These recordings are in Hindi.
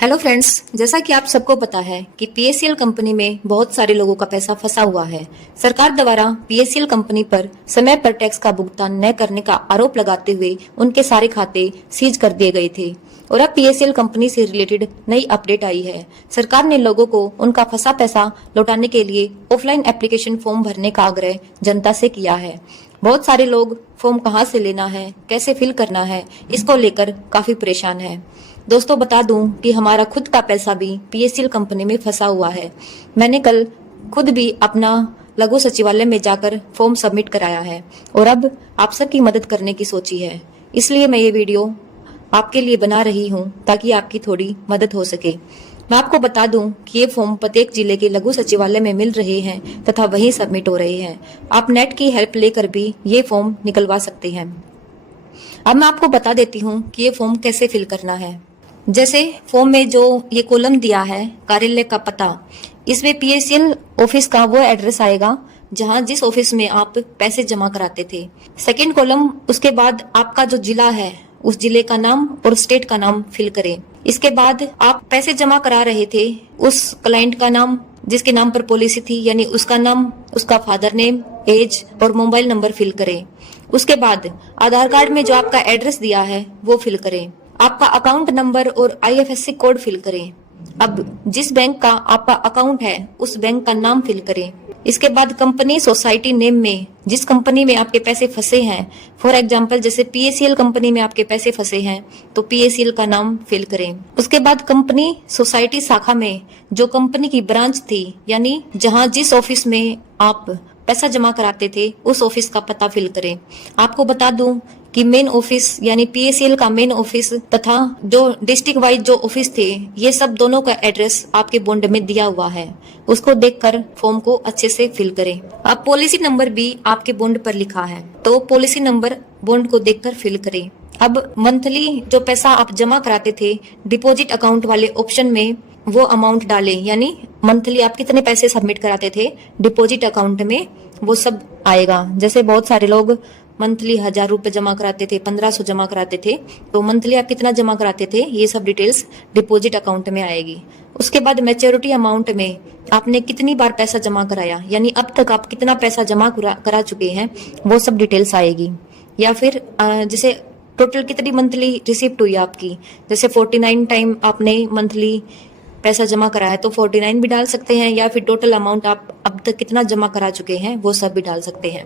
हेलो फ्रेंड्स, जैसा कि आप सबको पता है कि पीएससीएल कंपनी में बहुत सारे लोगों का पैसा फंसा हुआ है। सरकार द्वारा पीएससीएल कंपनी पर समय पर टैक्स का भुगतान न करने का आरोप लगाते हुए उनके सारे खाते सीज कर दिए गए थे और अब पीएससीएल कंपनी से रिलेटेड नई अपडेट आई है। सरकार ने लोगों को उनका फंसा पैसा लौटाने के लिए ऑफलाइन एप्लीकेशन फॉर्म भरने का आग्रह जनता से किया है। बहुत सारे लोग फॉर्म कहाँ से लेना है, कैसे फिल करना है, इसको लेकर काफी परेशान है। दोस्तों, बता दूं कि हमारा खुद का पैसा भी पीएससीएल कंपनी में फंसा हुआ है। मैंने कल खुद भी अपना लघु सचिवालय में जाकर फॉर्म सबमिट कराया है और अब आप सबकी मदद करने की सोची है। इसलिए मैं ये वीडियो आपके लिए बना रही हूँ ताकि आपकी थोड़ी मदद हो सके। मैं आपको बता दूं कि ये फॉर्म प्रत्येक जिले के लघु सचिवालय में मिल रहे हैं तथा वहीं सबमिट हो रहे हैं। आप नेट की हेल्प लेकर भी ये फॉर्म निकलवा सकते हैं। अब मैं आपको बता देती हूँ कि ये फॉर्म कैसे फिल करना है। जैसे फॉर्म में जो ये कॉलम दिया है कार्यालय का पता, इसमें पीएससीएल ऑफिस का वो एड्रेस आएगा जहां जिस ऑफिस में आप पैसे जमा कराते थे। सेकंड कॉलम, उसके बाद आपका जो जिला है उस जिले का नाम और स्टेट का नाम फिल करें। इसके बाद आप पैसे जमा करा रहे थे उस क्लाइंट का नाम जिसके नाम पर पॉलिसी थी, यानी उसका नाम, उसका फादर नेम, एज और मोबाइल नंबर फिल करें। उसके बाद आधार कार्ड में जो आपका एड्रेस दिया है वो फिल करें। आपका अकाउंट नंबर और आईएफएससी कोड फिल करें। अब जिस बैंक का आपका अकाउंट है उस बैंक का नाम फिल करें। इसके बाद कंपनी सोसाइटी नेम में जिस कंपनी में आपके पैसे फंसे हैं, फॉर एग्जांपल जैसे पीएससीएल कंपनी में आपके पैसे फंसे हैं तो पीएससीएल का नाम फिल करें। उसके बाद कंपनी सोसाइटी शाखा में जो कंपनी की ब्रांच थी, यानी जहां जिस ऑफिस में आप पैसा जमा कराते थे उस ऑफिस का पता फिल करें। आपको बता दूं कि मेन ऑफिस यानी पीएससीएल का मेन ऑफिस तथा जो डिस्ट्रिक्ट वाइज जो ऑफिस थे, ये सब दोनों का एड्रेस आपके बॉन्ड में दिया हुआ है। उसको देखकर फॉर्म को अच्छे से फिल करें। अब पॉलिसी नंबर भी आपके बॉन्ड पर लिखा है तो पॉलिसी नंबर बॉन्ड को देखकर फिल करें। अब मंथली जो पैसा आप जमा कराते थे डिपॉजिट अकाउंट वाले ऑप्शन में वो अमाउंट डालें, यानी मंथली आप कितने पैसे सबमिट कराते थे डिपॉजिट अकाउंट में वो सब आएगा। जैसे बहुत सारे लोग मंथली 1000 रुपए जमा कराते थे, 1500 जमा कराते थे, तो मंथली आप कितना जमा कराते थे ये सब डिटेल्स डिपॉजिट अकाउंट में आएगी। उसके बाद मैच्योरिटी अमाउंट में आपने कितनी बार पैसा जमा कराया, यानी अब तक आप कितना पैसा जमा करा चुके हैं वो सब डिटेल्स आएगी। या फिर जैसे टोटल कितनी मंथली रिसिप्ट हुई आपकी, जैसे 49 टाइम आपने मंथली पैसा जमा कराया तो 49 भी डाल सकते हैं, या फिर टोटल अमाउंट आप अब तक कितना जमा करा चुके हैं वो सब भी डाल सकते हैं।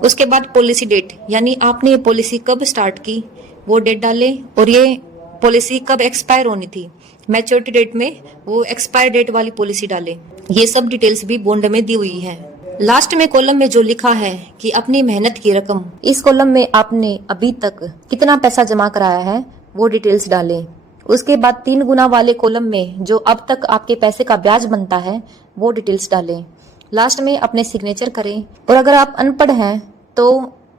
उसके बाद पॉलिसी डेट, यानी आपने ये पॉलिसी कब स्टार्ट की वो डेट डालें और ये पॉलिसी कब एक्सपायर होनी थी, मैच्योरिटी डेट में वो एक्सपायर डेट वाली पॉलिसी डालें। ये सब डिटेल्स भी बॉन्ड में दी हुई है। लास्ट में कॉलम में जो लिखा है कि अपनी मेहनत की रकम, इस कॉलम में आपने अभी तक कितना पैसा जमा कराया है वो डिटेल्स डालें। उसके बाद 3 गुना वाले कॉलम में जो अब तक आपके पैसे का ब्याज बनता है वो डिटेल्स डालें। लास्ट में अपने सिग्नेचर करें और अगर आप अनपढ़ हैं तो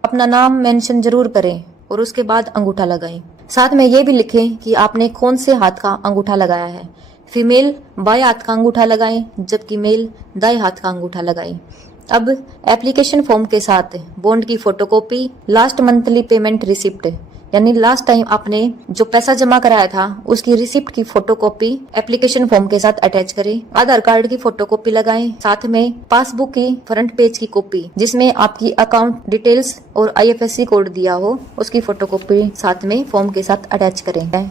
अपना नाम मेंशन जरूर करें और उसके बाद अंगूठा लगाएं। साथ में ये भी लिखें कि आपने कौन से हाथ का अंगूठा लगाया है। फीमेल बाएं हाथ का अंगूठा लगाएं जबकि मेल दाएं हाथ का अंगूठा लगाएं। अब एप्लीकेशन फॉर्म के साथ बॉन्ड की photocopy, last monthly payment receipt, यानी लास्ट टाइम आपने जो पैसा जमा कराया था उसकी रिसिप्ट की फोटोकॉपी एप्लीकेशन फॉर्म के साथ अटैच करें। आधार कार्ड की फोटोकॉपी लगाएं, साथ में पासबुक की फ्रंट पेज की कॉपी जिसमें आपकी अकाउंट डिटेल्स और आईएफएससी कोड दिया हो उसकी फोटोकॉपी साथ में फॉर्म के साथ अटैच करें।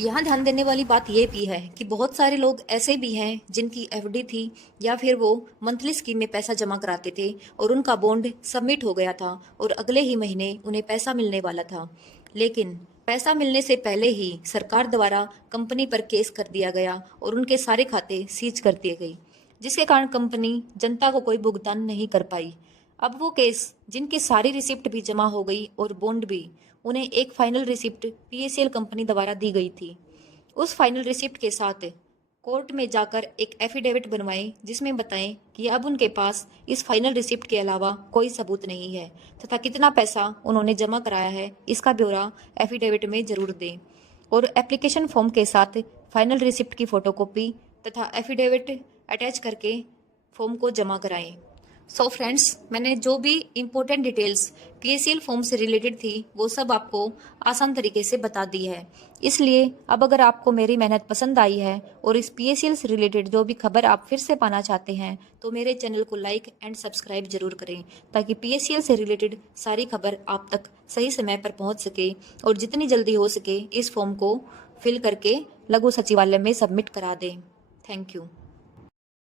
यहाँ ध्यान देने वाली बात ये भी है कि बहुत सारे लोग ऐसे भी हैं जिनकी एफडी थी या फिर वो मंथली स्कीम में पैसा जमा कराते थे और उनका बॉन्ड सबमिट हो गया था और अगले ही महीने उन्हें पैसा मिलने वाला था, लेकिन पैसा मिलने से पहले ही सरकार द्वारा कंपनी पर केस कर दिया गया और उनके सारे खाते सीज कर दिए गए, जिसके कारण कंपनी जनता को कोई भुगतान नहीं कर पाई। अब वो केस जिनकी सारी रिसिप्ट भी जमा हो गई और बॉन्ड भी, उन्हें एक फाइनल रिसिप्ट पीएससीएल कंपनी द्वारा दी गई थी। उस फाइनल रिसिप्ट के साथ कोर्ट में जाकर एक एफिडेविट बनवाएं जिसमें बताएं कि अब उनके पास इस फाइनल रिसिप्ट के अलावा कोई सबूत नहीं है तथा कितना पैसा उन्होंने जमा कराया है इसका ब्यौरा एफिडेविट में जरूर दें और एप्लीकेशन फॉर्म के साथ फाइनल रिसिप्ट की फोटोकॉपी तथा एफिडेविट अटैच करके फॉर्म को जमा कराएं। सो फ्रेंड्स, मैंने जो भी इम्पोर्टेंट डिटेल्स पीएससीएल फॉर्म से रिलेटेड थी वो सब आपको आसान तरीके से बता दी है। इसलिए अब अगर आपको मेरी मेहनत पसंद आई है और इस पीएसएल से रिलेटेड जो भी खबर आप फिर से पाना चाहते हैं तो मेरे चैनल को लाइक एंड सब्सक्राइब जरूर करें ताकि पीएसएल से रिलेटेड सारी खबर आप तक सही समय पर पहुंच सके और जितनी जल्दी हो सके इस फॉर्म को फिल करके लघु सचिवालय में सबमिट करा दें। Thank you.